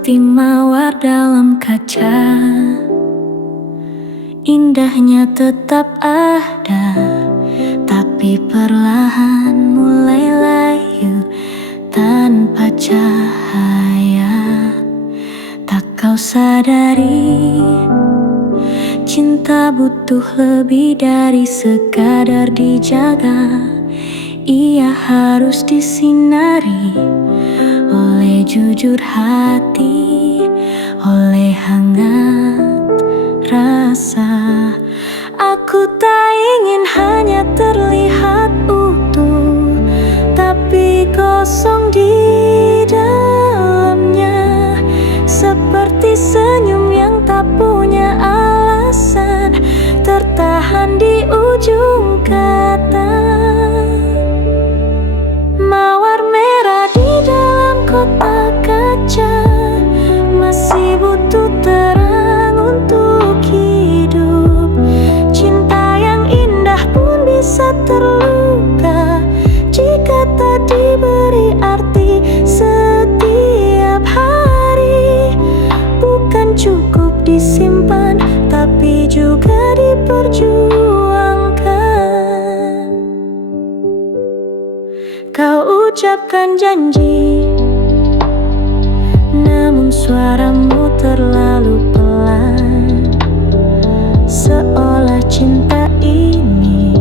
seperti mawar dalam kaca. Indahnya tetap ada, tapi perlahan mulai layu tanpa cahaya. Tak kau sadari, cinta butuh lebih dari sekadar dijaga. Ia harus disinari oleh jujur hati, oleh hangat rasa. Aku tak ingin hanya terlihat utuh, tapi kosong di dalamnya, seperti senyum yang tak punya alasan, tertahan di ujung kata. Mawar merah di dalam kotak kaca, masih butuh terang untuk hidup. Cinta yang indah pun bisa terluka jika tak diberi arti setiap hari. Bukan cukup disimpan, tapi juga diperjuangkan. Kau ucapkan janji, namun suaramu terlalu pelan, seolah cinta ini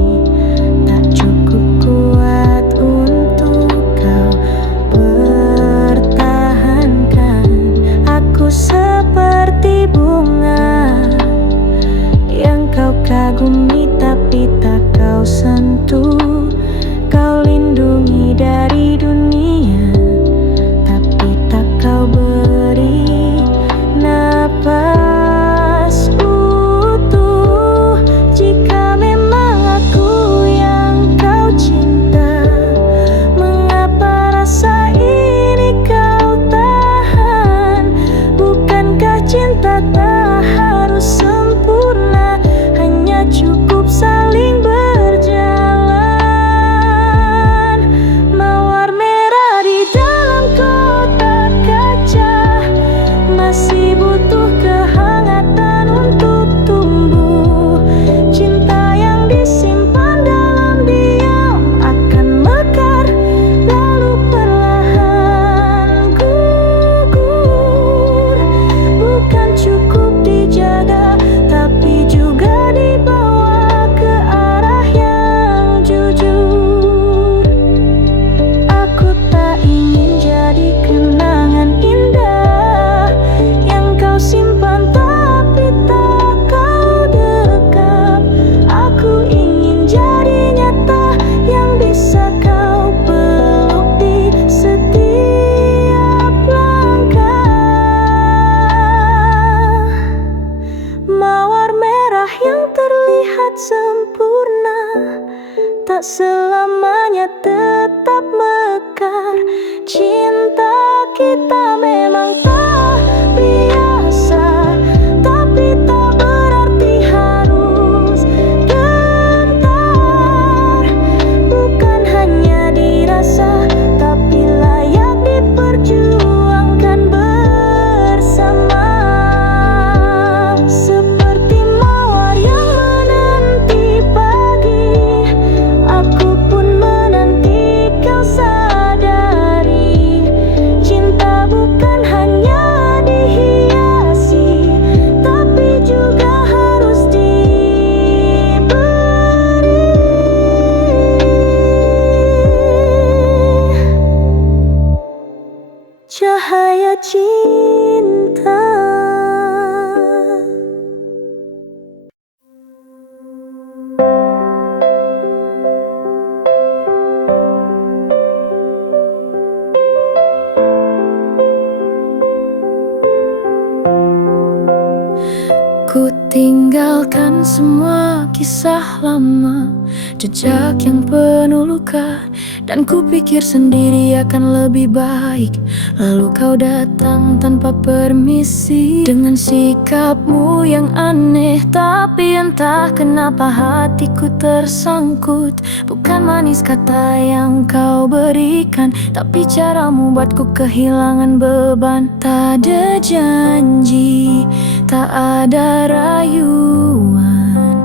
tak cukup kuat untuk kau pertahankan. Aku seperti bunga yang kau kagumi tapi tak kau sentuh. Kau lindungi dari dunia, tapi tak kau beri napas utuh. Jika memang aku yang kau cinta, mengapa rasa ini kau tahan? Bukankah cinta tak harus sempurna, hanya cukup saling berjalan? Mawar merah di dalam kotak kaca, masih butuh kehangatan untuk tumbuh. Cinta yang disimpan dalam diam akan mekar, lalu perlahan gugur. Bukan cukup dijaga, tapi juga dibawa ke arah yang jujur. Aku tak ingin jadi kenangan indah yang kau simpan tapi tak kau dekap. Aku ingin jadi nyata yang bisa kau peluk di setiap langkah. Mawar merah yang terlihat sempurna tak selamanya tetap mekar. Cinta kita memang tak biasa, tapi tak berarti harus gentar. Bukan hanya dirasa, tapi layak diperjuangkan bersama. Seperti mawar yang menanti pagi, aku pun menanti kau sadari. Cinta bukan hanya dihias, Ku tinggalkan semua kisah lama, jejak yang penuh luka, dan ku pikir sendiri akan lebih baik. Lalu kau datang tanpa permisi, dengan sikapmu yang aneh. Tapi entah kenapa hatiku tersangkut. Bukan manis kata yang kau berikan, tapi caramu buatku kehilangan beban. Tak ada janji, tak ada rayuan,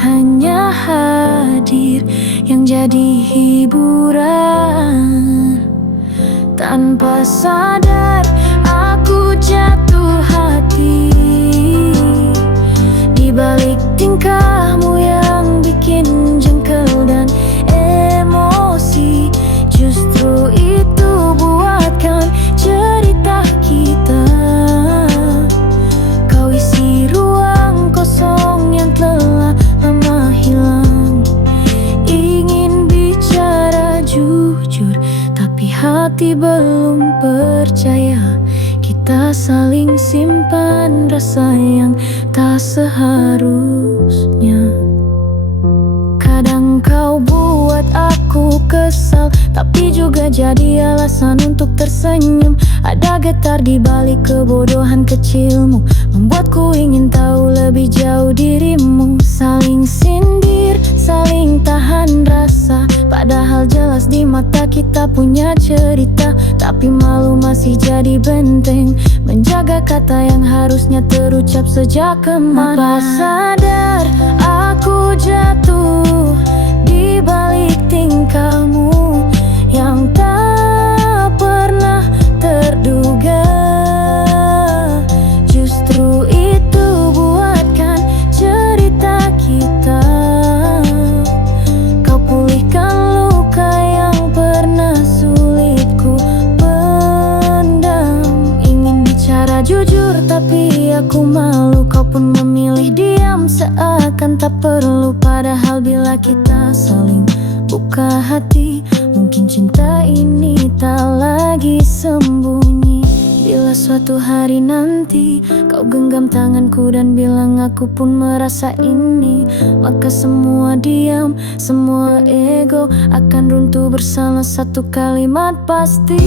hanya hadir yang jadi hiburan. Tanpa sadar aku jatuh hati di balik tingkahmu yang bikin jengkel dan emosi. Justru itu buatkan cerita kita kosong yang telah lama hilang. Ingin bicara jujur, tapi hati belum percaya. Kita saling simpan rasa yang tak seharusnya. Kadang kau buat aku kesal, tapi juga jadi alasan untuk tersenyum. Ada getar di balik kebodohan kecilmu, membuatku ingin tahu lebih jauh dirimu. Saling sindir, saling tahan rasa, padahal jelas di mata kita punya cerita. Tapi malu masih jadi benteng, menjaga kata yang harusnya terucap sejak kemana. Tanpa sadar aku jatuh di balik tingkahmu yang tak pernah terduga. Justru itu buatkan cerita kita. Kau pulihkan luka yang pernah sulit ku pendam. Ingin bicara jujur tapi aku malu. Kau pun memilih diam seakan tak perlu. Padahal bila kita saling buka hati, mungkin cinta ini tak lagi sembunyi. Bila suatu hari nanti kau genggam tanganku dan bilang aku pun merasa ini, maka semua diam, semua ego akan runtuh bersama satu kalimat pasti.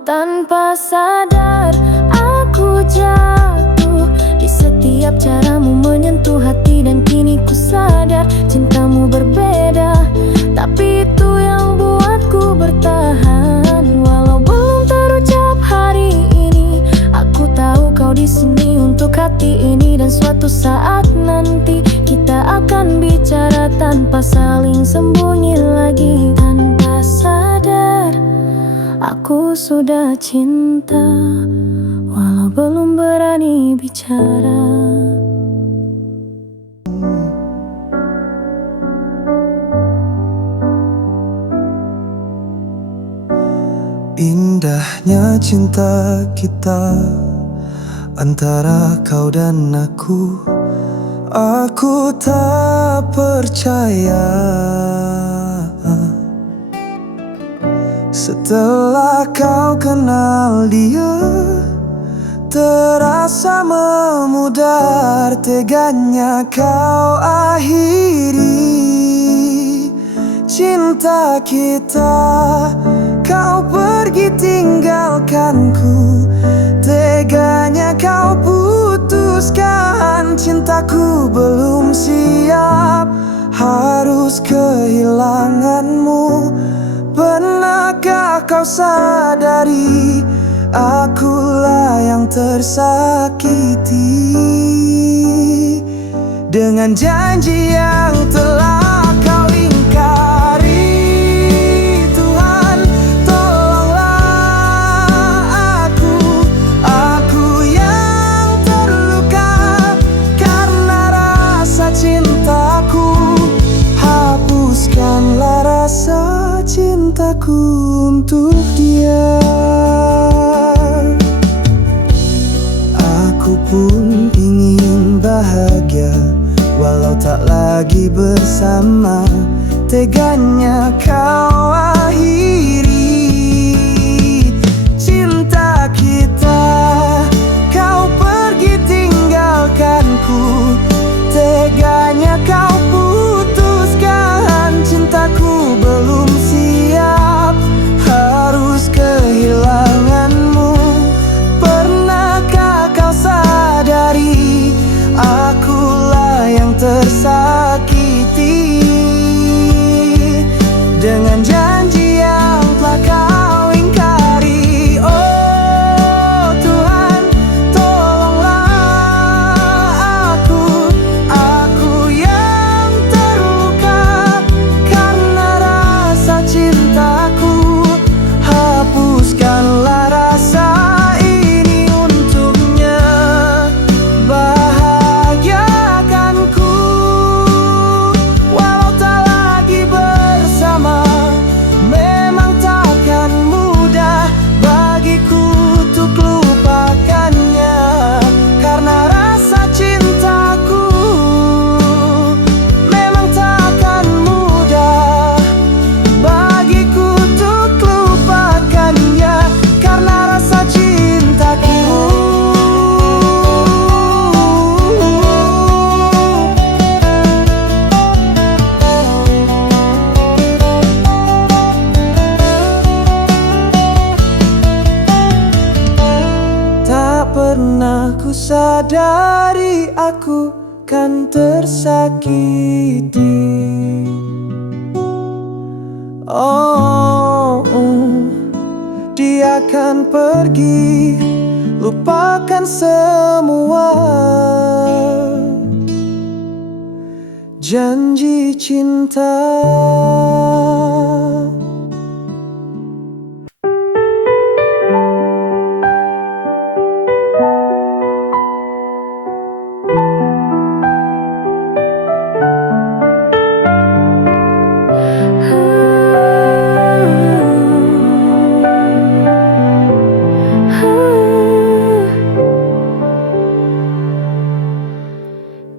Tanpa sadar aku jatuh di setiap caramu menyentuh hati. Dan kini ku sadar cintamu berbeda, tapi itu yang buatku bertahan. Walau belum terucap hari ini, aku tahu kau di sini untuk hati ini. Dan suatu saat nanti kita akan bicara tanpa saling sembunyi lagi. Tanpa sadar aku sudah cinta, walau belum berani bicara. Indahnya cinta kita antara kau dan aku. Aku tak percaya setelah kau kenal dia, terasa memudar. Teganya kau akhiri cinta kita. Kau pergi tinggalkanku, teganya kau putuskan. Cintaku belum siap, harus kehilanganmu. Pernahkah kau sadari, akulah yang tersakiti. Dengan janji yang telah kau ingkari, Tuhan tolonglah aku yang terluka karena rasa cintaku. Hapuskanlah rasa cintaku untuk dia. Aku pun ingin bahagia, walau tak lagi bersama. teganya kau akhiri cinta kita. Kau pergi tinggalkanku, teganya kau putuskan. Cintaku belum siap, harus kehilanganmu. Pernahkah kau sadari, akulah yang tersakiti dengan janji yang telah kau ingkari. Oh Tuhan, tolonglah aku yang terluka karena rasa cintaku. Hapuskanlah rasa ini untuknya, bahagiakanku walau tak lagi bersama. Memang takkan mudah bagiku untuk lupakannya, karena rasa cintaku memang takkan mudah bagiku untuk lupakannya, karena rasa cintaku. Tak pernah ku sadari aku kan tersakiti. Oh, dia akan pergi, lupakan semua janji cinta.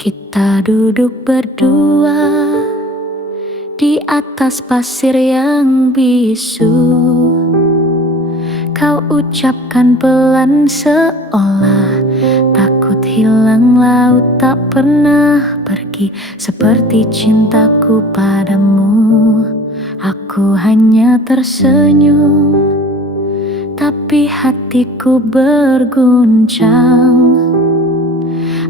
Kita duduk berdua di atas pasir yang bisu. Kau ucapkan pelan seolah takut hilang laut tak pernah pergi. Seperti cintaku padamu, aku hanya tersenyum, tapi hatiku berguncang.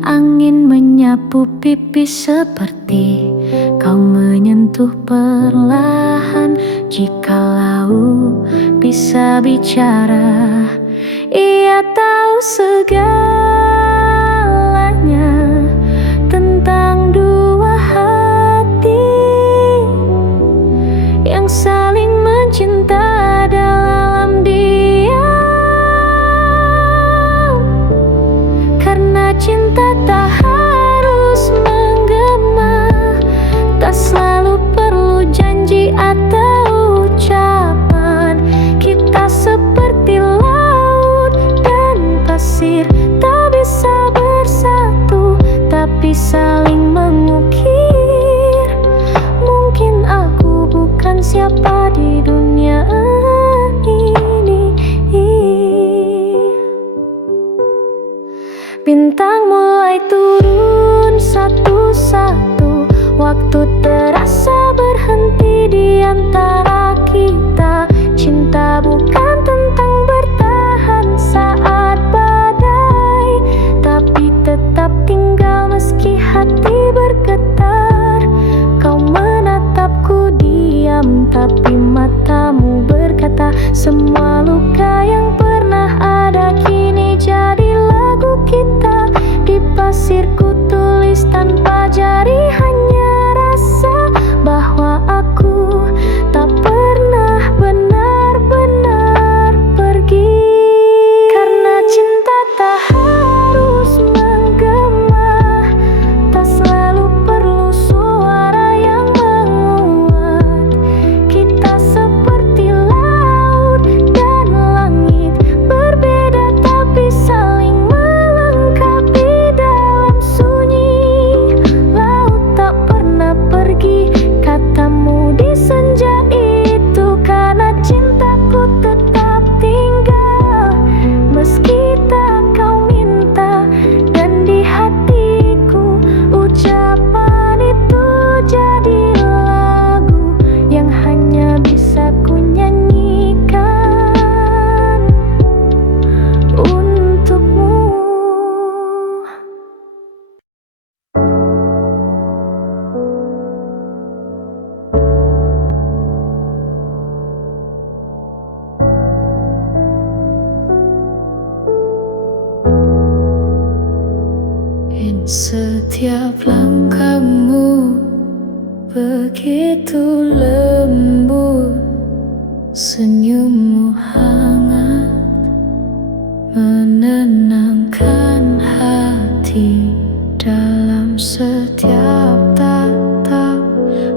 Angin menyapu pipi seperti kau menyentuh perlahan. Jikalau bisa bicara, ia tahu segalanya tentang dua hati yang saling mencinta dalam diam. Karena cinta tak harus menggema, tak selalu perlu janji atau ucapan. Kita seperti laut dan pasir, tak bisa bersatu tapi saling mengukir. Mungkin aku bukan siapa di dunia ini. Bintang mulai turun satu-satu, waktu terasa berhenti di antara kita. Cinta bukan tentang bertahan saat badai, tapi tetap tinggal meski hati bergetar. Kau menatapku diam, tapi matamu berkata, semua luka yang pernah ada kini jadi lagu kita. Di pasir ku tulis tanpa jari, hanya rasa bahwa aku tak pernah benar-benar pergi. Karena cinta tak harus menggema, tak selalu perlu suara yang menguat. Kita seperti laut dan langit, berbeda tapi saling melengkapi dalam sunyi. Laut begitu lembut, senyummu hangat menenangkan hati. Dalam setiap tatap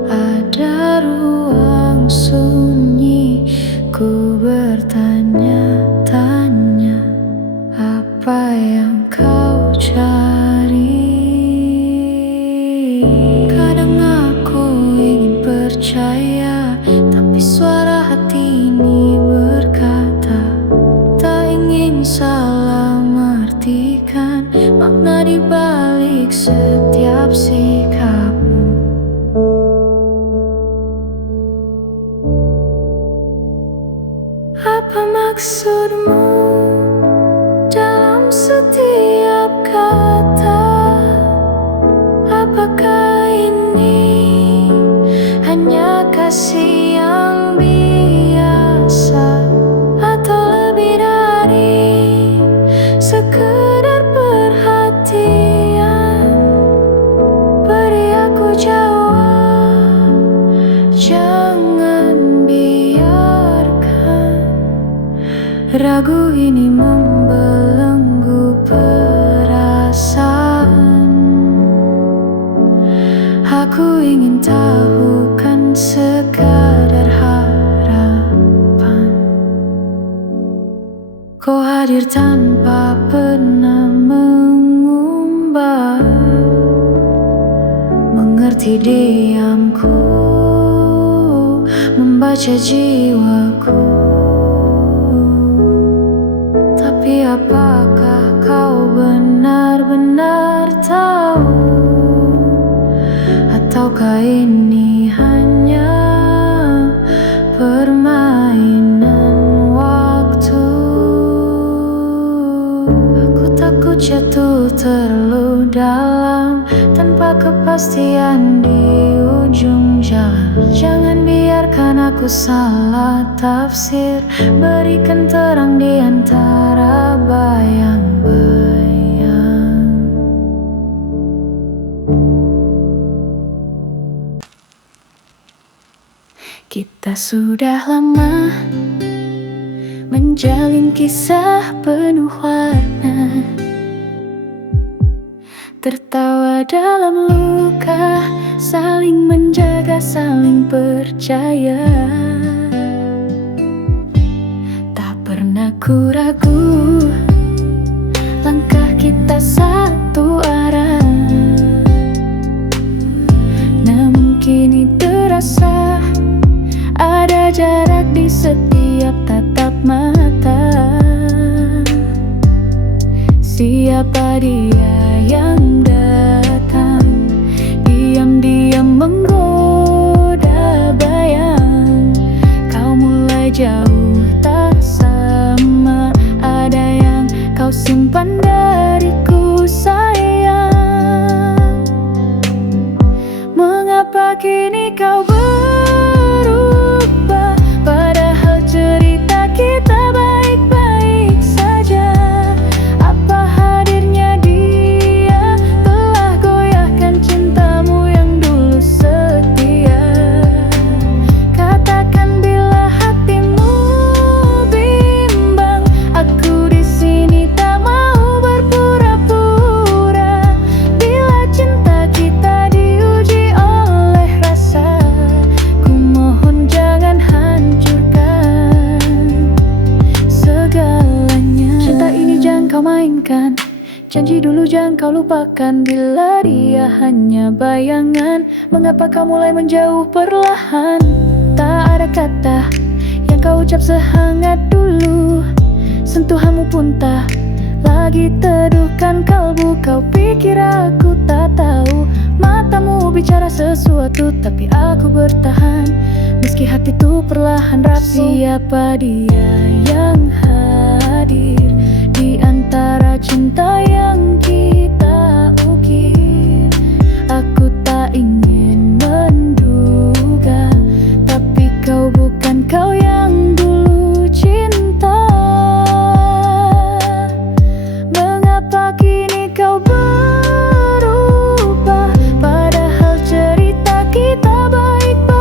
ada ruang sunyi. Ku bertanya-tanya, apa yang kau cari? Kadang aku ingin percaya, tapi suara hati ini berkata, tak ingin salah mengartikan makna di balik setiap sikapmu. Apa maksudmu dalam setiap kata? Apakah ini hanya kasih yang biasa, atau lebih dari sekedar perhatian? Beri aku jawab, jangan biarkan ragu ini membelenggu perasaan. Aku ingin tahu, kan sekadar harapan. Kau hadir tanpa pernah mengumbar, mengerti diamku, membaca jiwaku. Tapi apakah kau benar-benar tahu, ataukah ini hanya permainan waktu? Aku takut jatuh terlalu dalam tanpa kepastian di ujung jalan. Jangan biarkan aku salah tafsir, berikan terang di antara bayang-bayang. Kita sudah lama menjalin kisah penuh warna, tertawa dalam luka, saling menjaga, saling percaya. Tak pernah ku ragu, langkah kita satu arah. Namun kini terasa ada jarak di setiap tatap mata. Siapa dia yang datang, diam-diam menggoda bayang? Kau mulai jauh tak sama, ada yang kau simpan dariku sayang. Mengapa kini kau berubah, padahal cerita kita baik-baik saja? Apa hadirnya dia telah goyahkan cintamu yang dulu setia? Katakan bila hatimu bimbang, aku di sini tak mau berpura-pura. Bila cinta kita diuji oleh rasa, ku mohon jangan hancurkan segalanya. Cinta ini jangan kau mainkan, janji dulu jangan kau lupakan. Bila dia hanya bayangan, mengapa kau mulai menjauh perlahan? Tak ada kata yang kau ucap sehangat dulu, sentuhanmu pun tak lagi teduhkan kalbu. Kau pikir aku tak tahu, matamu bicara sesuatu, tapi aku bertahan meski hati itu perlahan rapuh. Siapa dia yang hadir di antara cinta yang kita ukir? Aku tak ingin menduga, tapi kau bukan kau yang dulu cinta. Mengapa kini kau berubah, padahal cerita kita baik-baik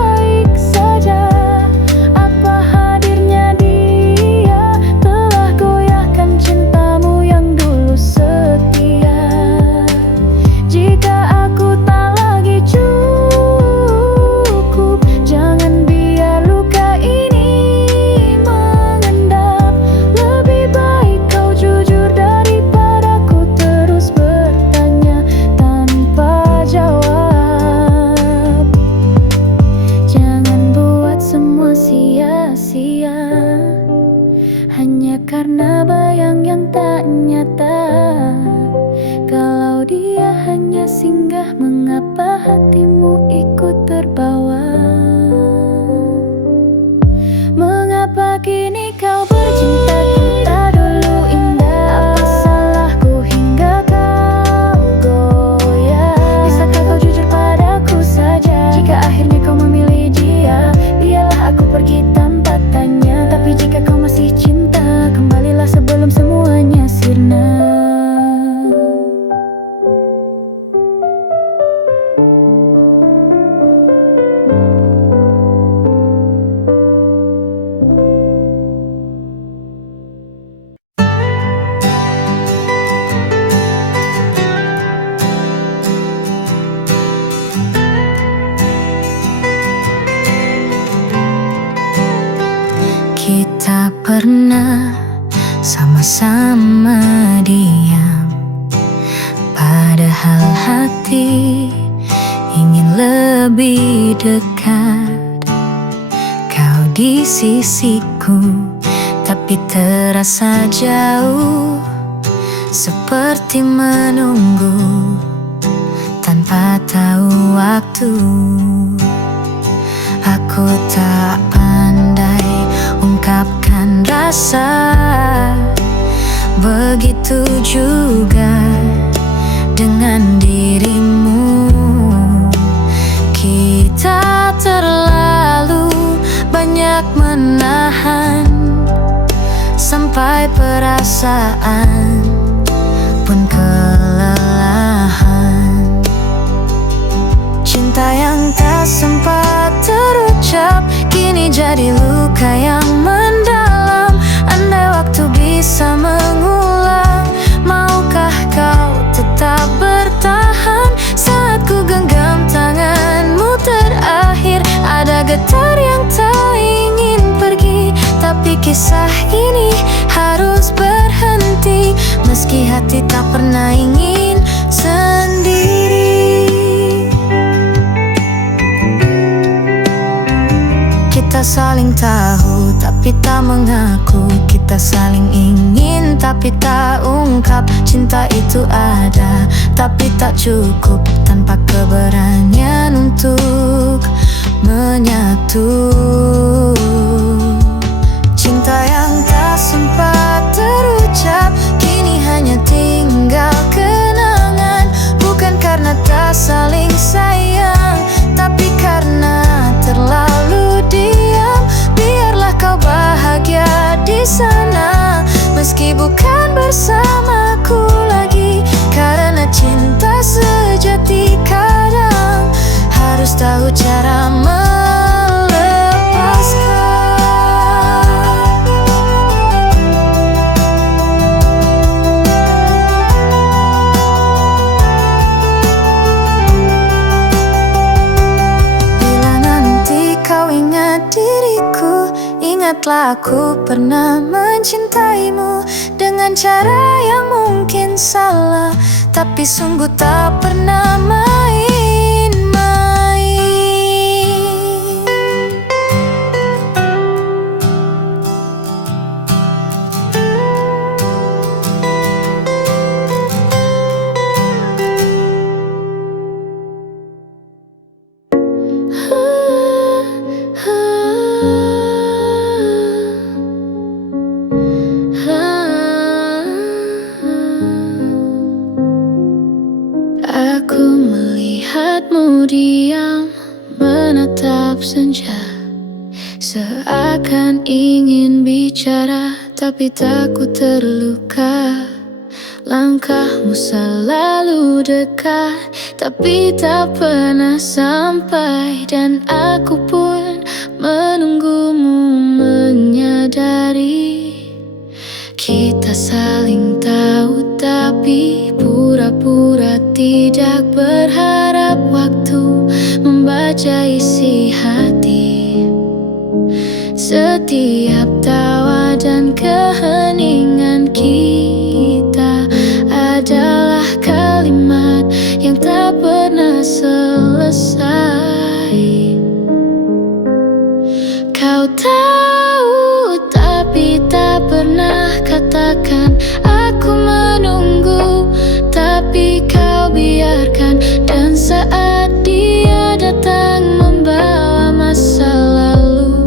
hatimu ikut terbawa. Mengapa kini kau bercinta? Kita dulu indah. Apa salahku hingga kau goyah? Bisakah kau jujur padaku saja? Jika akhirnya kau memilih dia, biarlah aku pergi tanpa tanya. Tapi jika kau masih cinta, kembalilah sebelum semuanya sirna. Kita pernah sama-sama diam, padahal hati ingin lebih dekat. Kau di sisiku, tapi terasa jauh, seperti menunggu tanpa tahu waktu. Aku tak pandai ungkapkan rasa, begitu juga dengan dirimu. Kita terlalu banyak menahan, sampai perasaan pun kelelahan. Cinta yang tak sempat terucap kini jadi luka yang mendalam. Andai waktu bisa mengulang, maukah kau tetap bertahan? Saat ku genggam tanganmu terakhir, ada getar yang tak ingin pergi. Tapi kisah ini harus berhenti, meski hati tak pernah ingin sendiri. Kita saling tahu tapi tak mengaku, kita saling ingin tapi tak ungkap. Cinta itu ada tapi tak cukup, tanpa keberanian untuk menyatu. Cinta yang tak sempat terucap kini hanya tinggal kenangan. Bukan karena tak saling sayang, tapi karena terlalu diam. Biarlah kau bahagia di sana, meski bukan bersamaku lagi. Karena cinta sejati kadang harus tahu cara melepaskan. Bila nanti kau ingat diriku, ingatlah aku pernah mencintaimu dengan cara yang mungkin salah, tapi sungguh tak pernah main-main. Aku melihatmu diam, menatap senja, seakan ingin bicara, tapi takut terluka. Langkahmu selalu dekat, tapi tak pernah sampai. Dan aku pun menunggumu menyadari kita saling tahu, tapi pura-pura tidak berharap. Waktu membaca isi hati, setiap tawa dan keheningan kita adalah kalimat yang tak pernah selesai. Kau tahu tapi tak pernah katakan. Aku menunggu tapi kau biarkan. Dan saat di datang membawa masa lalu.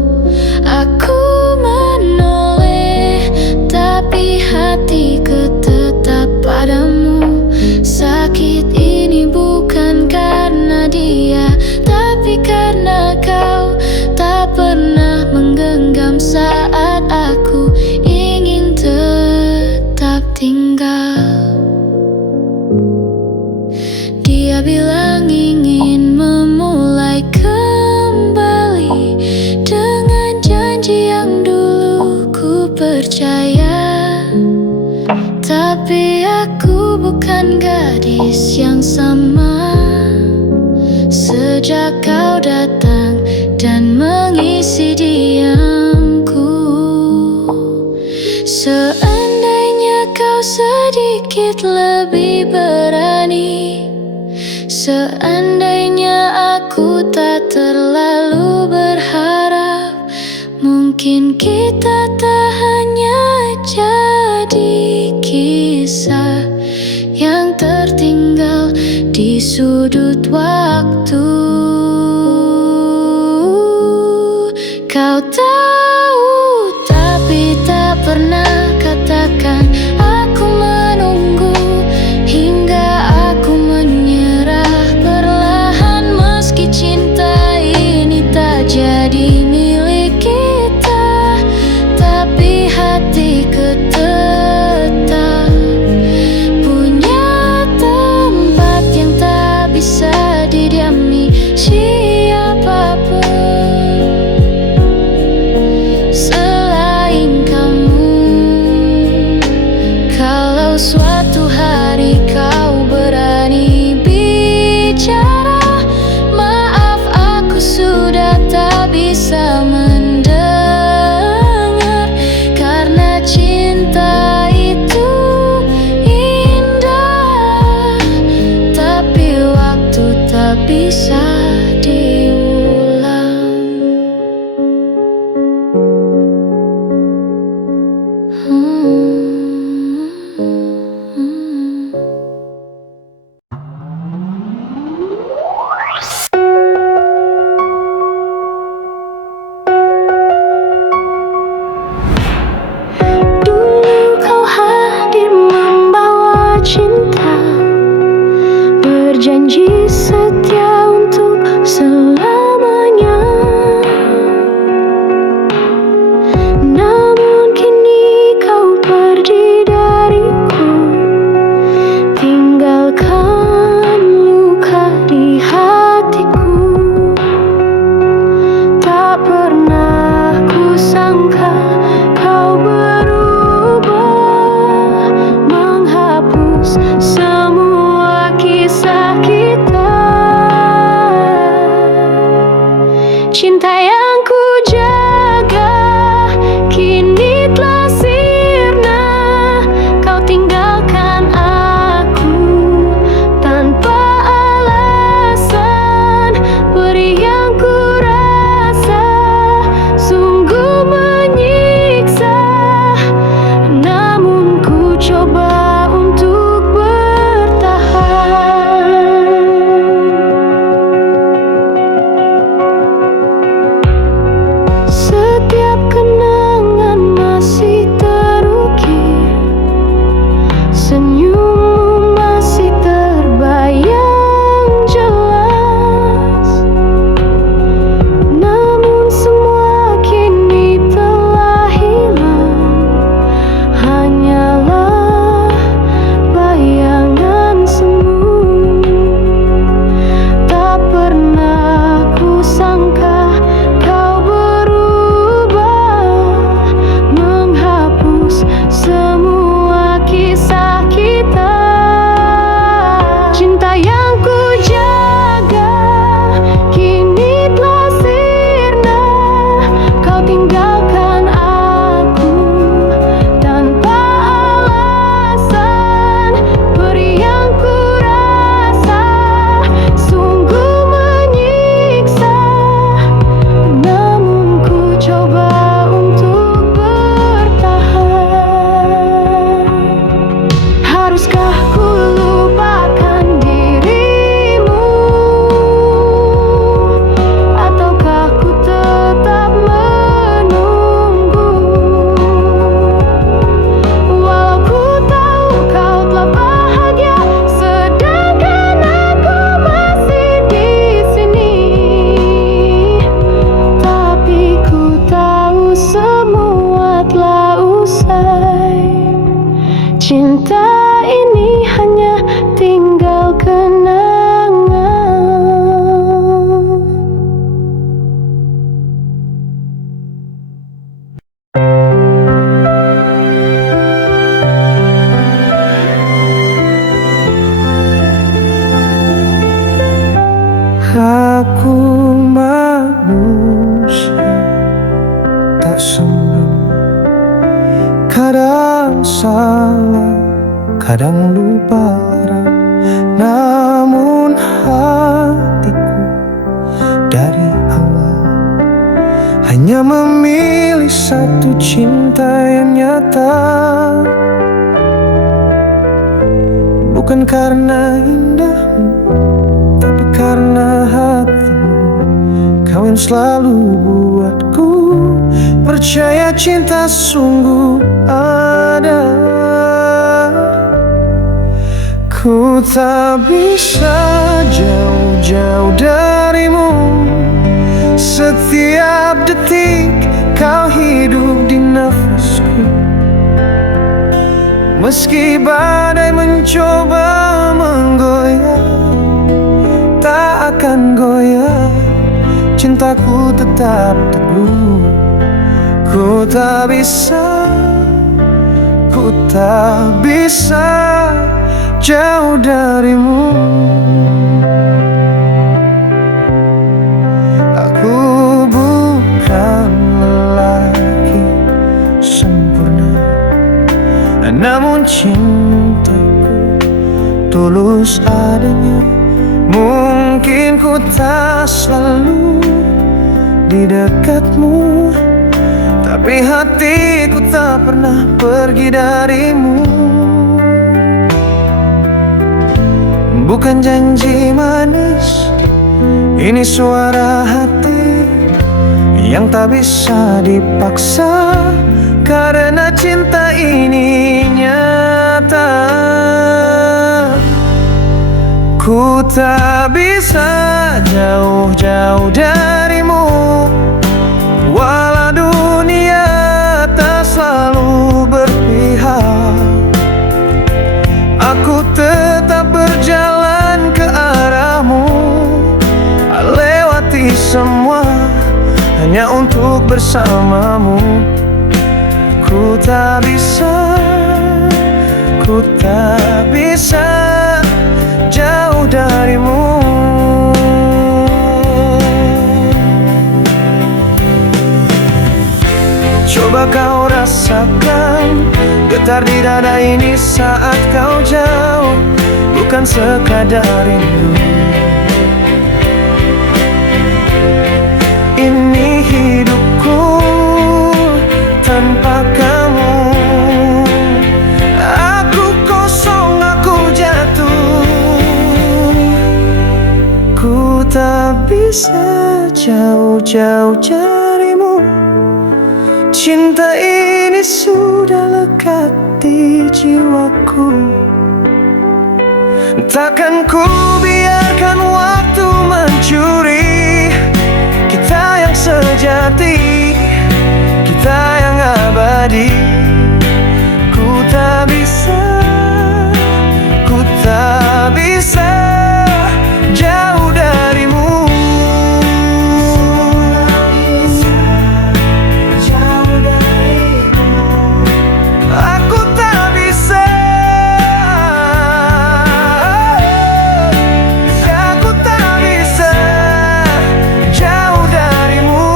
Aku menoleh, tapi hatiku tetap padamu. Sakit ini bukan karena dia, tapi karena kau tak pernah menggenggam saat aku ingin tetap tinggal. Dia bilang ingin memulai kembali dengan janji yang dulu ku percaya. Tapi aku bukan gadis yang sama sejak kau datang dan mengisi diamku. Seandainya kau sedikit lebih berani, seandainya aku tak terlalu berharap, mungkin kita tak hanya jadi kisah yang tertinggal di sudut waktu. Kau tahu, tapi tak pernah katakan aku menunggu hingga aku menyerah perlahan. Meski cinta ini tak jadi milik kita, tapi hatiku tetap punya tempat yang tak bisa didiami siapapun selain kamu. Kalau suatu hari kau berani bicara, maaf aku sudah tak bisa mendengar, karena cinta itu indah, tapi waktu tak bisa diulang. Dulu kau hadir membawa cinta, berjanji setia untuk selamanya. Namun kini kau pergi dariku, tinggalkan luka di hatiku. Tak pernah kusangka kau berubah, menghapus semua kisah kita. Cinta yang ku jaga kini telah sirna. Kau tinggalkan aku tanpa alasan. Perih yang ku rasa sungguh menyiksa, namun ku coba untuk bertahan. kadang lupa arah. Namun hatiku dari awal hanya memilih satu cinta yang nyata. Bukan karena indahmu, tapi karena hatimu. Kau yang selalu buatku percaya cinta sungguh ada. Ku tak bisa jauh-jauh darimu. Setiap detik kau hidup di nafasku. Meski badai mencoba menggoyah, tak akan goyah. Cintaku tetap teguh. Ku tak bisa jauh darimu. Aku bukan lelaki sempurna, namun cintaku tulus adanya. Mungkin ku tak selalu di dekatmu, tapi hatiku tak pernah pergi darimu. Bukan janji manis, ini suara hati yang tak bisa dipaksa, karena cinta ini nyata. Ku tak bisa jauh-jauh darimu, walau dunia tak selalu berpihak. Aku tetap berjalan ke arahmu, lewati semua hanya untuk bersamamu. Ku tak bisa jauh darimu. Coba kau rasakan getar di dada ini saat kau jauh, bukan sekadar rindu. Ini hidupku tanpa kamu. Aku kosong, aku jatuh. Ku tak bisa jauh-jauh darimu. Cinta ini sudah lekat di jiwaku. Takkan ku biarkan waktu mencuri kita yang sejati, kita yang abadi. Ku tak bisa jauh darimu. Aku tak bisa jauh darimu.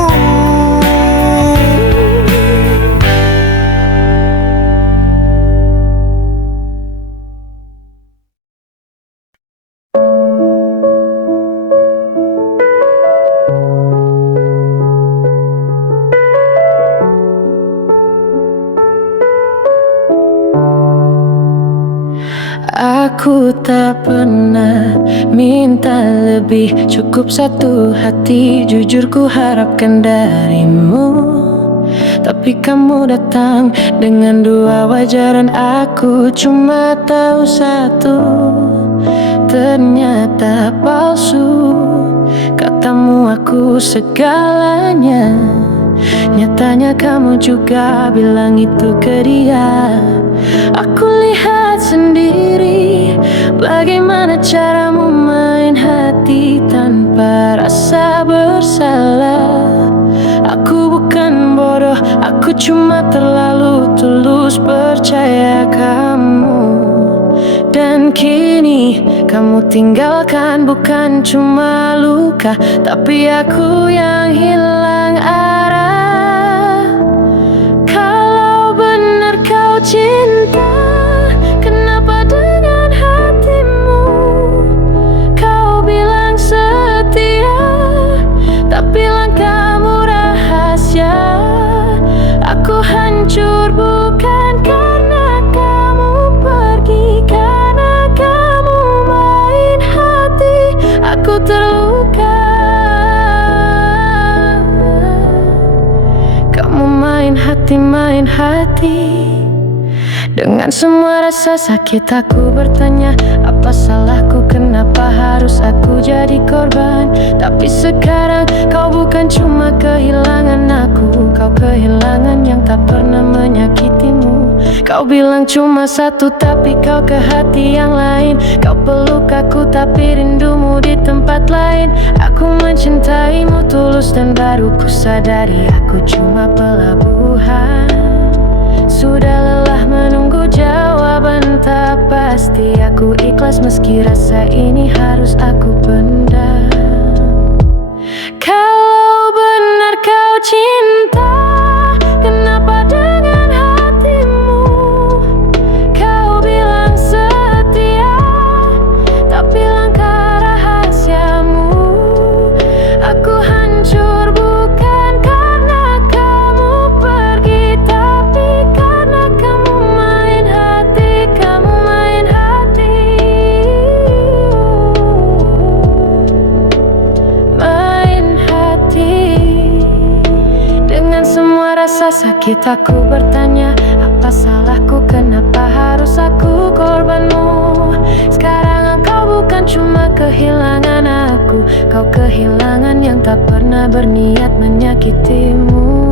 Aku tak pernah minta lebih, cukup satu hati jujur ku harapkan darimu. Tapi kamu datang dengan dua wajah dan aku cuma tahu satu, ternyata palsu. Katamu aku segalanya, nyatanya kamu juga bilang itu ke dia. Aku lihat sendiri bagaimana caramu main hati tanpa rasa bersalah. Aku bukan bodoh, aku cuma terlalu tulus percaya kamu. Dan kini kamu tinggalkan bukan cuma luka, tapi aku yang hilang arah. Kalau benar kau cinta, kenapa main hati. Dengan semua rasa sakit aku bertanya, apa salahku, kenapa harus aku jadi korban? Tapi sekarang kau bukan cuma kehilangan aku, kau kehilangan yang tak pernah menyakitimu. Kau bilang cuma satu tapi kau ke hati yang lain. Kau peluk aku tapi rindumu di tempat lain. Aku mencintaimu tulus dan baru ku sadari aku cuma pelabuhan. Sudah lelah menunggu jawaban tak pasti. Aku ikhlas meski rasa ini harus aku pendam. Kalau benar kau cinta, kenapa dengan hatimu kau bilang setia, tapi langkah rahasiamu. Aku hancur bukan karena kamu pergi, tapi karena kamu main hati, kamu main hati. Main hati. Dengan semua rasa sakit aku bertanya, apa salahku, kenapa harus aku korbanmu? Sekarang engkau bukan cuma kehilangan aku, kau kehilangan yang tak pernah berniat menyakitimu.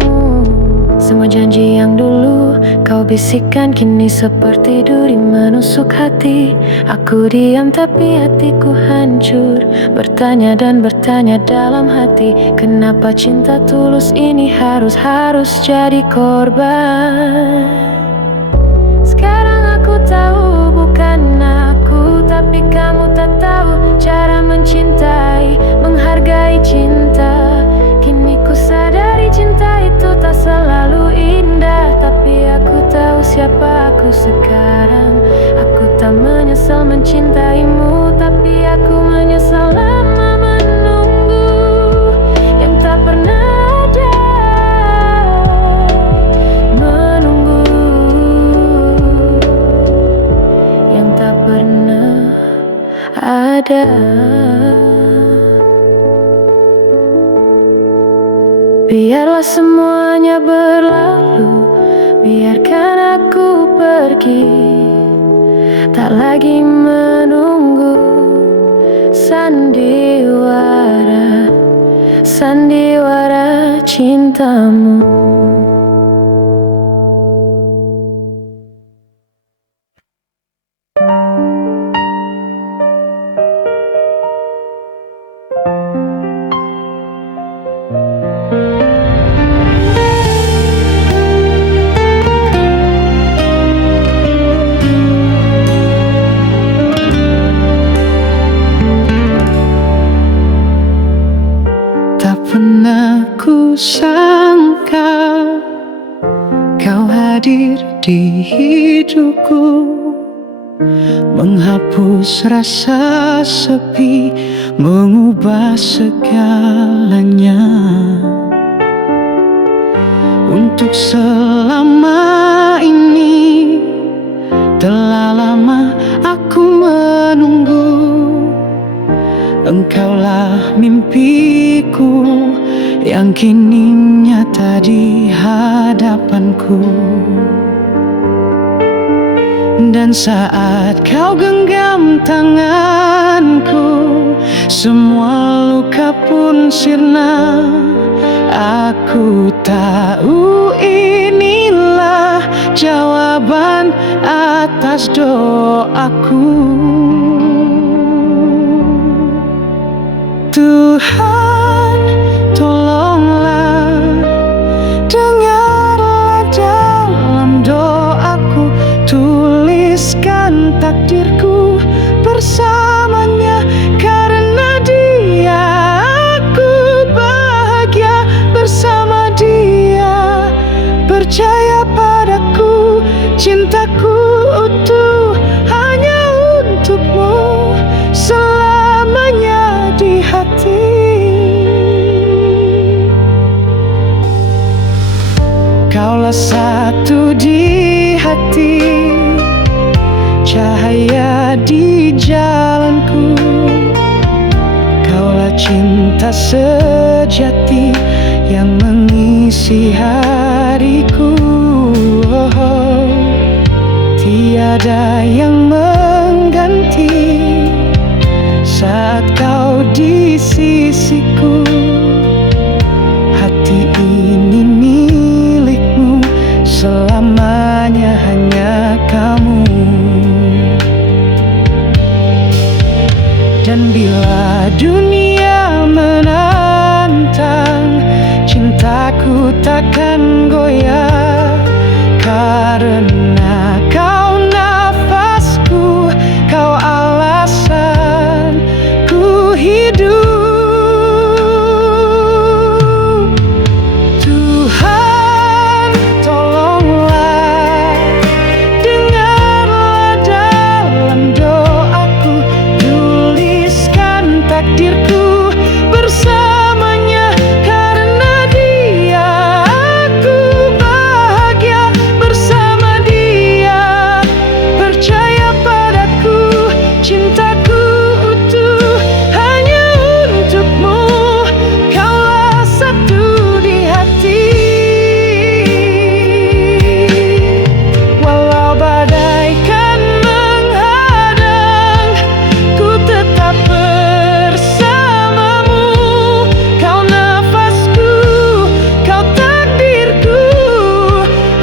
Semua janji yang dulu kau bisikkan kini seperti duri menusuk hati. Aku diam tapi hatiku hancur, bertanya dan bertanya dalam hati, kenapa cinta tulus ini harus jadi korban? Sekarang aku tahu bukan aku, tapi kamu tak tahu cara mencintai, menghargai cinta. Kini ku sadari cinta itu tak selalu indah, tapi aku tahu siapa aku sekarang. Aku tak menyesal mencintaimu, tapi aku menyesal lama menunggu yang tak pernah ada. Menunggu yang tak pernah ada. Biarlah semuanya berlalu, biarkan aku pergi, tak lagi menunggu sandiwara, sandiwara cintamu. Pernah ku sangka kau hadir di hidupku, menghapus rasa sepi, mengubah segalanya. Untuk selama ini telah lama aku menunggu, engkaulah mimpiku yang kini nyata di hadapanku. Dan saat kau genggam tanganku, semua luka pun sirna. Aku tahu inilah jawaban atas doaku. Tuhan, tolonglah, dengarlah dalam doaku, tuliskan takdirku bersamanya. Karena dia aku bahagia bersama dia, percaya padaku, cintaku utuh hanya untukmu, selamanya di hati. Kaulah satu di hati, cahaya di jalanku. Kaulah cinta sejati yang mengisi hariku. tiada yang mengganti saat kau di sisiku. Hati ini milikmu, selamanya hanya kamu. Dan bila dunia menantang, cintaku takkan goyah, karena kau nafasku, kau alasan ku hidup. Tuhan, tolonglah, dengarlah dalam doaku, tuliskan takdirku bersamanya, karena dia aku bahagia bersama dia. Percaya padaku, cintaku utuh hanya untukmu, kaulah satu di hati. Walau badai kan menghadang, ku tetap bersamamu. Kau nafasku, kau takdirku,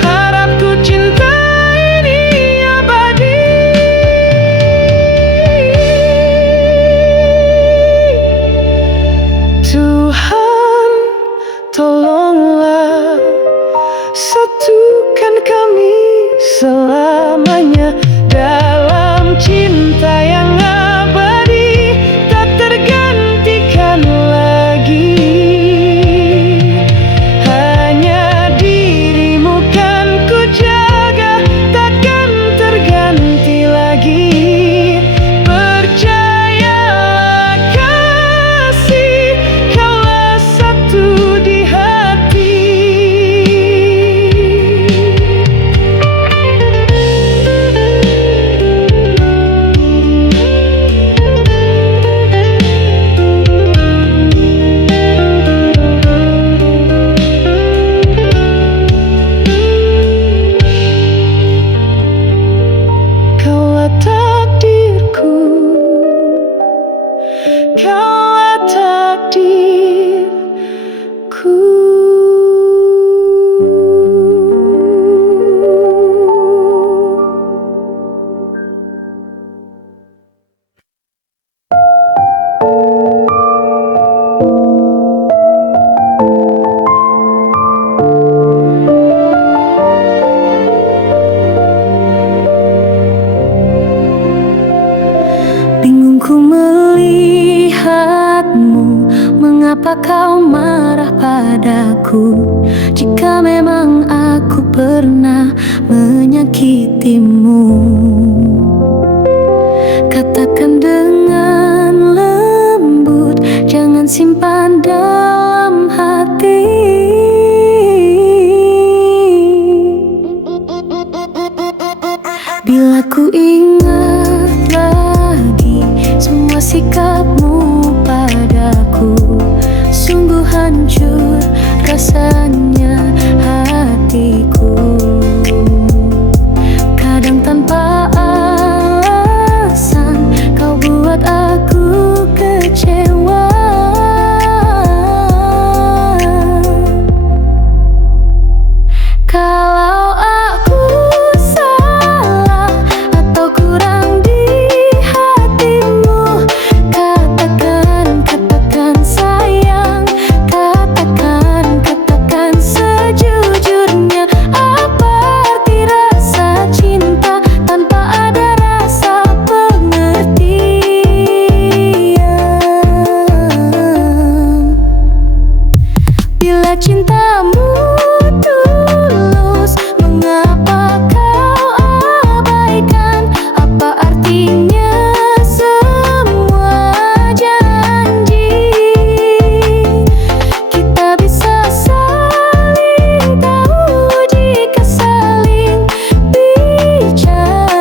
harapku cinta ini abadi. Tuhan, tolonglah, satukan kami selamanya dalam cinta yang abadi, tak tergantikan lagi. Hanya dirimu kan ku jaga, takkan terganti lagi. Percayalah kasih, kaulah satu di hati. Kaulah takdirku, kaulah takdirku. Bingung ku melihatmu, mengapa kau marah padaku? Jika memang aku pernah menyakitimu, katakan dengan lembut, jangan simpan dalam hati. Bila ku ingat lagi semua sikapmu padaku, sungguh hancur rasanya hatiku. Kadang tanpa alasan kau buat aku kecewa. Kalau aku salah atau kurang di hatimu, katakan, katakan sayang, katakan, katakan sejujurnya. Apa arti rasa cinta tanpa ada rasa pengertian? Bila cintamu tulus, mengapa kau abaikan? Apa artinya semua janji? Kita bisa saling tahu jika saling bicara.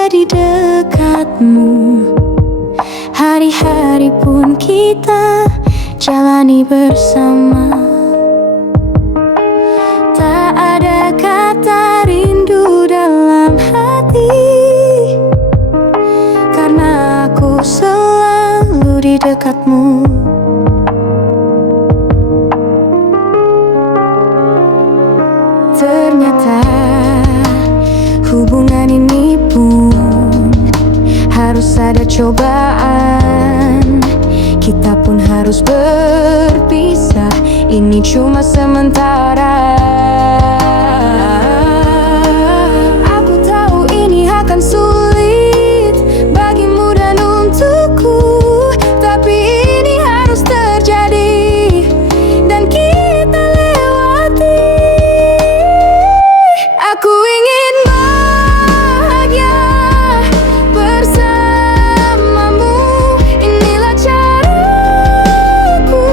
bahagia di dekatmu. Hari-hari pun kita jalani bersama. Tak ada kata rindu dalam hati, karena aku selalu di dekatmu. Ternyata hubungan ini pun harus ada cobaan. Kita pun harus berpisah, ini cuma sementara. Aku tahu ini akan sulit bagimu dan untukku, tapi ini harus terjadi dan kita lewati. Aku ingin bahagia bersamamu. Inilah caraku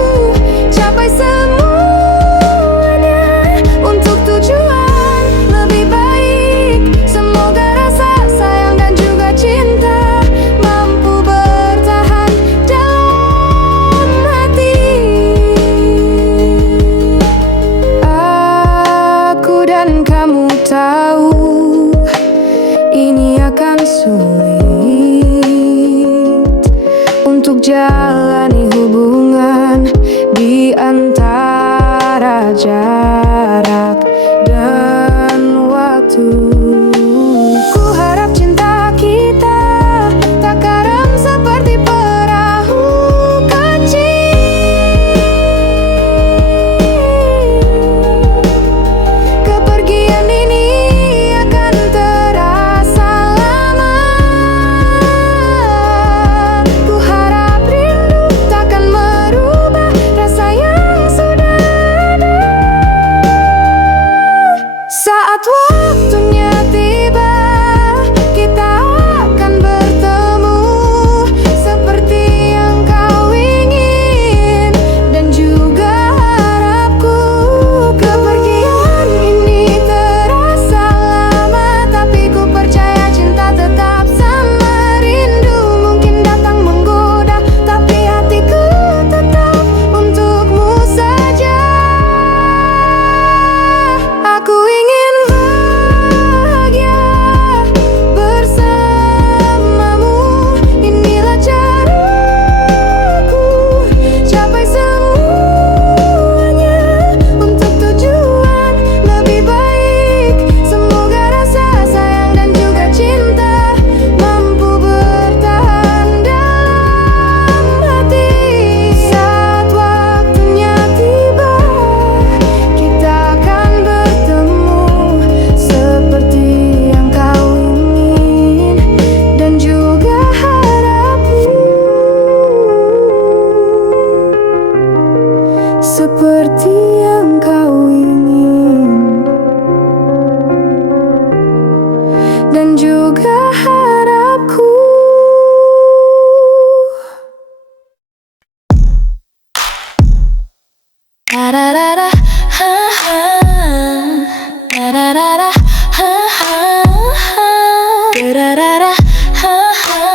capai semuanya untuk tujuan lebih baik. Semoga rasa sayang dan juga cinta mampu bertahan dalam hati. Aku dan kamu tahu ini akan sulit untuk jalani hubungan di antara jarak dan waktu. Ku harap cinta kita tak karam seperti perahu kecil. Kepergian ini akan terasa lama. Ku harap rindu takkan merubah rasa yang sudah ada. Saat waktunya tiba, kita akan bertemu seperti yang kau ingin dan juga harapku. Kepergian ini terasa lama, tapi ku percaya cinta tetap sama. Rindu mungkin datang menggoda, tapi hatiku tetap untukmu saja. Aku ingin bahagia bersamamu. Inilah caraku capai semuanya untuk tujuan lebih baik. Semoga rasa sayang dan juga cinta mampu bertahan dalam hati. Saat waktunya tiba, kita akan bertemu seperti yang kau ingin dan juga harapku. Seperti yang kau ingin dan juga harapku. Da-da-da-da, ha-ha. Da-da-da-da, ha-ha. Da-da-da-da, ha-ha.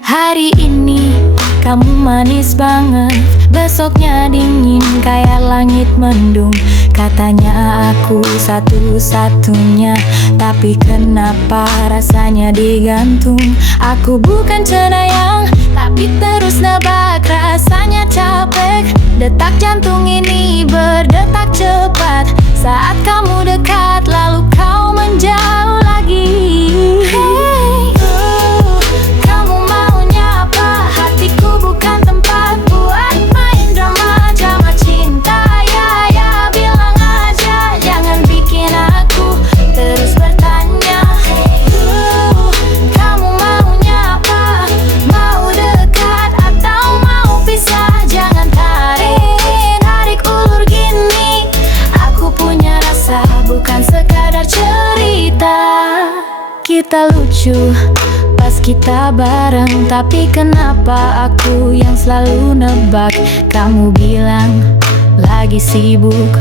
Hari ini kamu manis banget, besoknya dingin kayak langit mendung. Katanya aku satu-satunya, tapi kenapa rasanya digantung? Aku bukan cenayang, tapi terus nebak, rasanya capek. Detak jantung ini berdetak cepat saat kamu dekat, lalu kau menjauh lagi. Hey, kamu maunya apa? Hatiku bukan tempat buat main drama. Drama cinta, ya bilang aja, jangan bikin aku terus bertanya. Kamu maunya apa? Mau dekat atau mau pisah? Jangan tarik ulur gini. Aku punya rasa, bukan sekadar cerita. Kita lucu pas kita bareng, tapi kenapa aku yang selalu nebak? Kamu bilang lagi sibuk,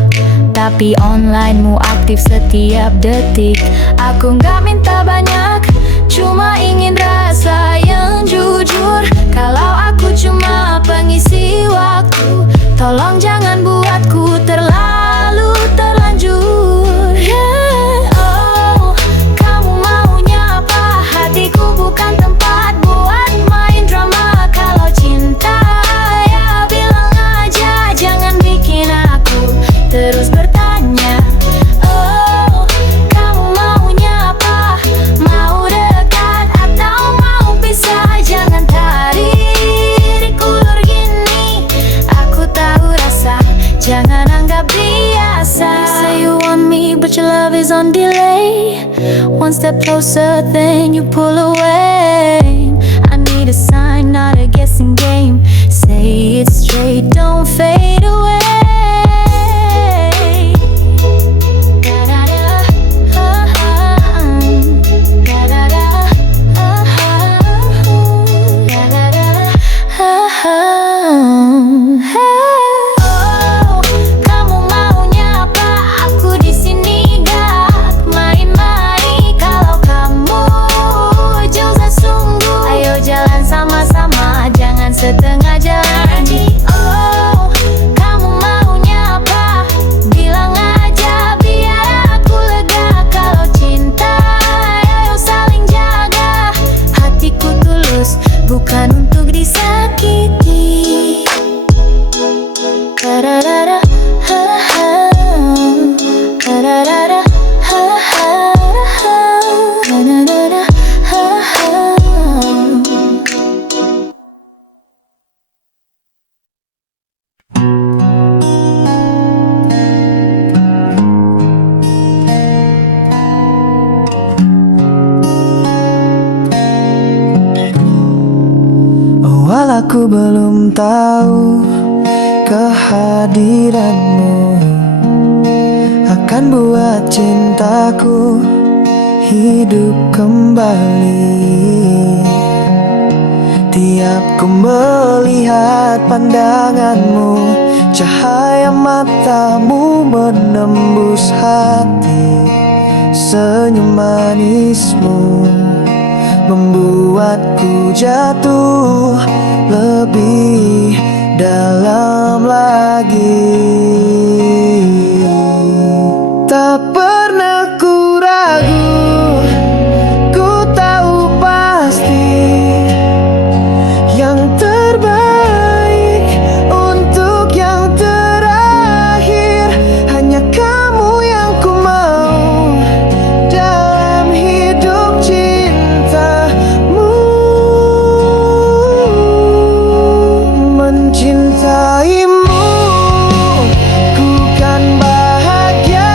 tapi onlinemu aktif setiap detik. Aku nggak minta banyak, cuma ingin rasa yang jujur. Kalau aku cuma pengisi waktu, tolong jangan buatku terlalu terlanjur. Oh, kamu maunya apa? Hatiku bukan tempat buat main drama. Kalau cinta ya bilang aja, jangan bikin aku terus bertanya. Oh, kamu maunya apa? Mau dekat atau mau pisah? Jangan tarik ulur gini. Aku tahu rasa, jangan anggap biasa. Say you want me but your love is on delay. One step closer then you pull away. I need a sign, not a guessing game. Say it straight, don't fade away. Oh, kamu maunya apa? Aku di sini gak main-main. Kalau kamu jauh sungguh, ayo jalan sama-sama, jangan setengah jalan. Oh, kamu maunya apa? Bilang aja biar aku lega. Kalau cinta, ayo saling jaga. Hatiku tulus, bukan untuk disakiti. Kararara, ha ha. Kararara, ha ha. Kararara, ha ha. Awal aku belum tahu kehadiranmu akan buat cintaku hidup kembali. Tiap ku melihat pandanganmu, cahaya matamu menembus hati. Senyum manismu membuatku jatuh lebih dalam lagi. Tak pernah ku ragu, ku tahu pasti yang terbaik untuk yang terakhir. Hanya kamu yang ku mau dalam hidup cintamu. Mencintaimu, ku kan bahagia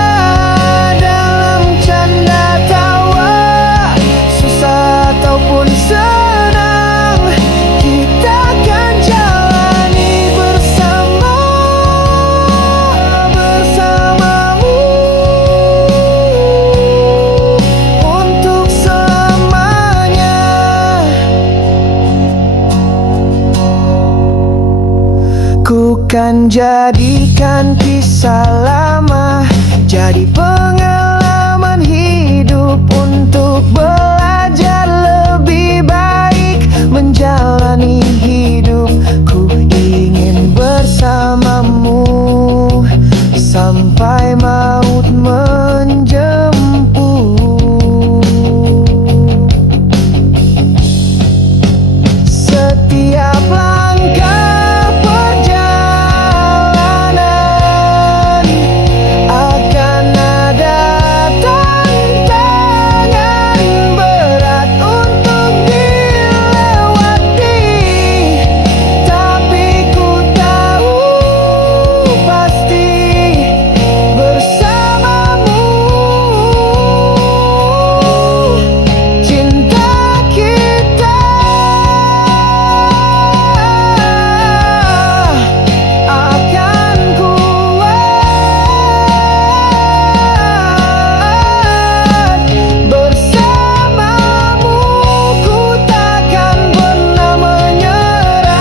dalam canda tawa, susah ataupun senang, kita kan jalani bersamamu untuk selamanya. Ku kan jadikan kisah lama jadi pengalaman hidup untuk belajar lebih baik menjalani hidup. Ku ingin bersamamu sampai maut menjemput. Setiap langkah perjalanan akan ada tantangan berat untuk dilewati. Tapi ku tahu pasti bersamamu cinta kita akan kuat. Bersamamu ku takkan pernah menyerah.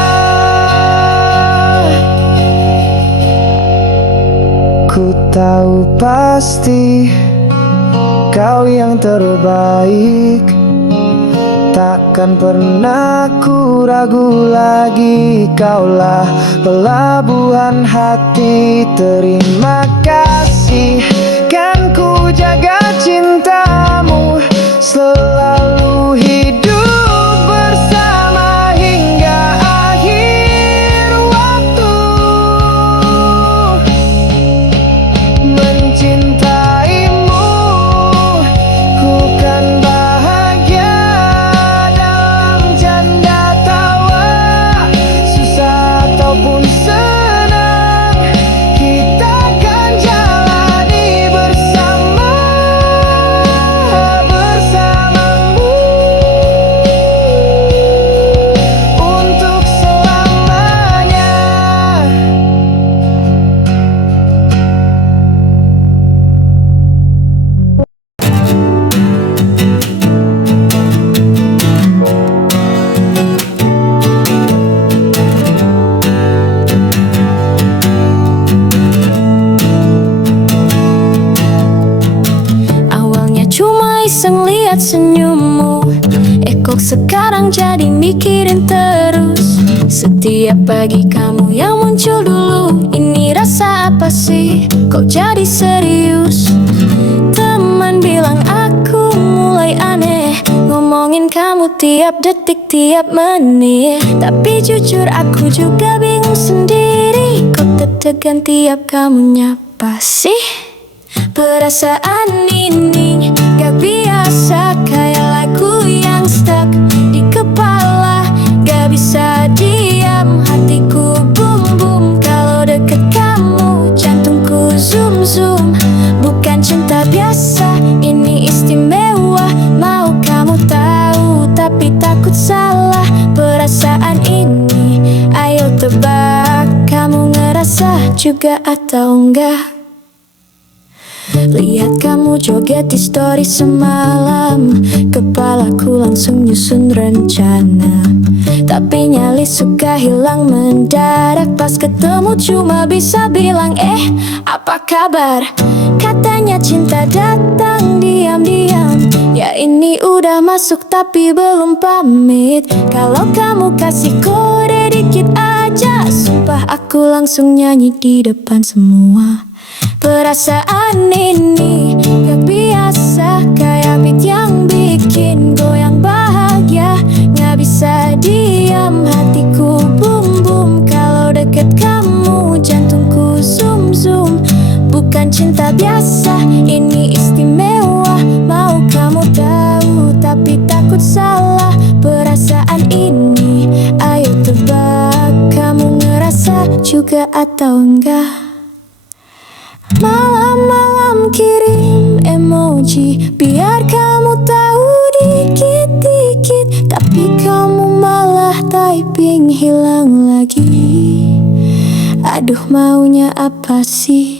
Ku tahu pasti kau yang terbaik. Takkan pernah ku ragu lagi, kaulah pelabuhan hati. Terima kasih, kan ku jaga cintamu, selalu hidup bersama hingga akhir waktu. Mencintaimu, ku kan bahagia dalam canda tawa, susah ataupun senang, kita kan jalani bersama, bersamamu untuk selamanya. Awalnya cuma iseng lihat senyummu, kok sekarang jadi mikirin terus. Setiap pagi kamu yang muncul dulu, ini rasa apa sih? Kok jadi serius? Teman bilang aku mulai aneh, ngomongin kamu tiap detik, tiap menit. Tapi jujur aku juga bingung sendiri, kok deg-degan tiap kamu nyapa sih? Perasaan ini gak biasa, kayak lagu yang stuck di kepala. Gak bisa diam, hatiku boom boom kalau deket kamu, jantungku zoom zoom. Bukan cinta biasa, ini istimewa. Mau kamu tahu, tapi takut salah. Perasaan ini, ayo tebak, kamu ngerasa juga atau enggak? Lihat kamu joget di story semalam, kepalaku langsung nyusun rencana. Tapi nyali suka hilang mendadak, pas ketemu cuma bisa bilang apa kabar? Katanya cinta datang diam-diam, ya ini udah masuk tapi belum pamit. Kalau kamu kasih kode dikit aja, sumpah aku langsung nyanyi di depan semua. Perasaan ini gak biasa, kayak beat yang bikin goyang bahagia. Gak bisa diam, hatiku boom boom kalau deket kamu, jantungku zoom zoom. Bukan cinta biasa, ini istimewa. Mau kamu tahu, tapi takut salah. Perasaan ini, ayo tebak, kamu ngerasa juga atau enggak? Malam-malam kirim emoji, biar kamu tahu dikit-dikit. Tapi kamu malah typing hilang lagi. Aduh, maunya apa sih?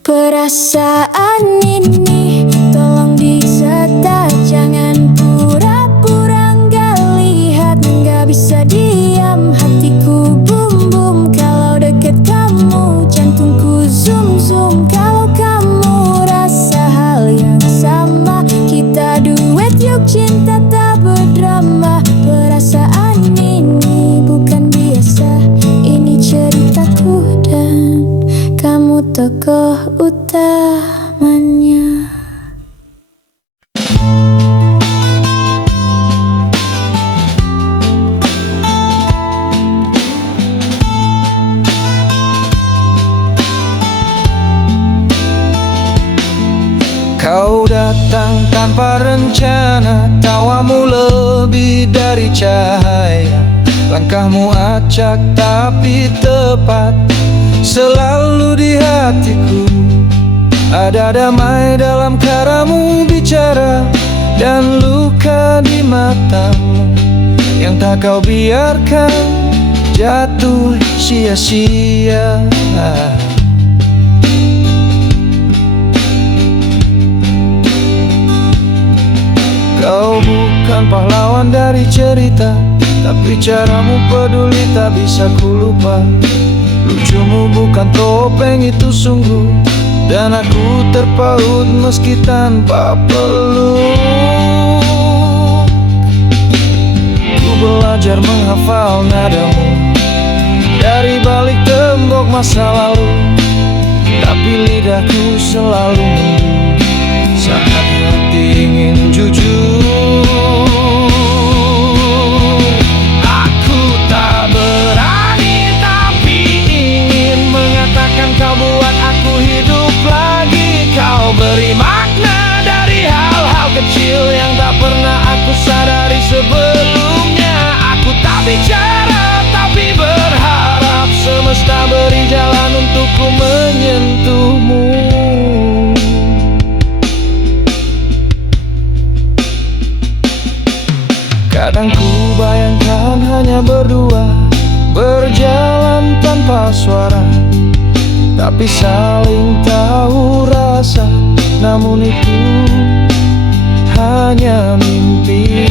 Perasaan ini tolong diseta, jangan pura-pura nggak lihat. Nggak bisa diam, hatiku boom boom kalau deket kamu, jantungku zoom zoom. Kalau kamu rasa hal yang sama, kita duet yuk, cinta tak berdrama. Perasaan ini bukan biasa, ini ceritaku dan kamu tokoh utamanya. Kau datang tanpa rencana, tawamu lebih dari cahaya. Langkahmu acak tapi tepat, selalu di hatiku. Ada damai dalam caramu bicara, dan luka di matamu yang tak kau biarkan jatuh sia-sia. Kau bukan pahlawan dari cerita, tapi caramu peduli tak bisa ku lupa. Lucumu bukan topeng, itu sungguh dan aku terpaut meski tanpa peluk. Ku belajar menghafal nadamu dari balik tembok masa lalu, tapi lidahku selalu mendu saat hati ingin jujur. Aku tak berani tapi ingin mengatakan kau buat aku hidup lagi. Kau beri makna dari hal-hal kecil yang tak pernah aku sadari sebelumnya. Aku tak bicara tapi berharap semesta beri jalan untukku menyentuhmu. Kadang ku bayangkan hanya berdua, berjalan tanpa suara, tapi saling tahu rasa. Namun itu hanya mimpi.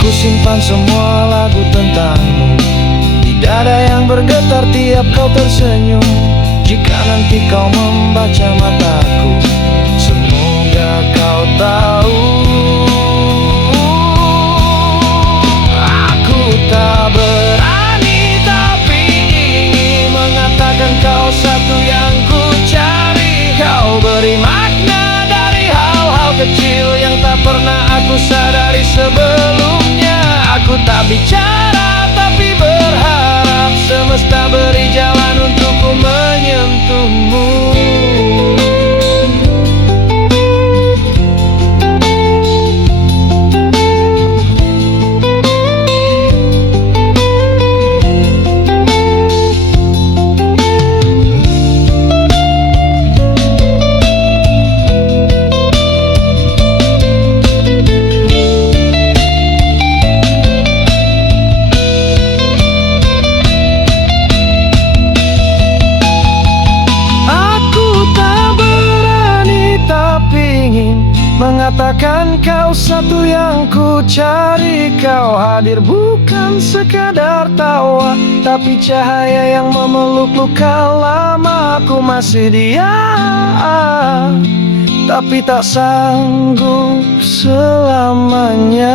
Ku simpan semua lagu tentangmu di dada yang bergetar tiap kau tersenyum. Jika nanti kau membaca mataku, semoga kau tahu aku tak berani tapi ingin mengatakan kau satu yang ku cari. Kau beri makna dari hal-hal kecil yang tak pernah aku sadari sebelumnya. Aku tak bicara tapi berharap semesta beri jalan untukku menyentuhmu. Mengatakan kau satu yang ku cari. Kau hadir bukan sekadar tawa, tapi cahaya yang memeluk luka lama. Aku masih diam, tapi tak sanggup selamanya.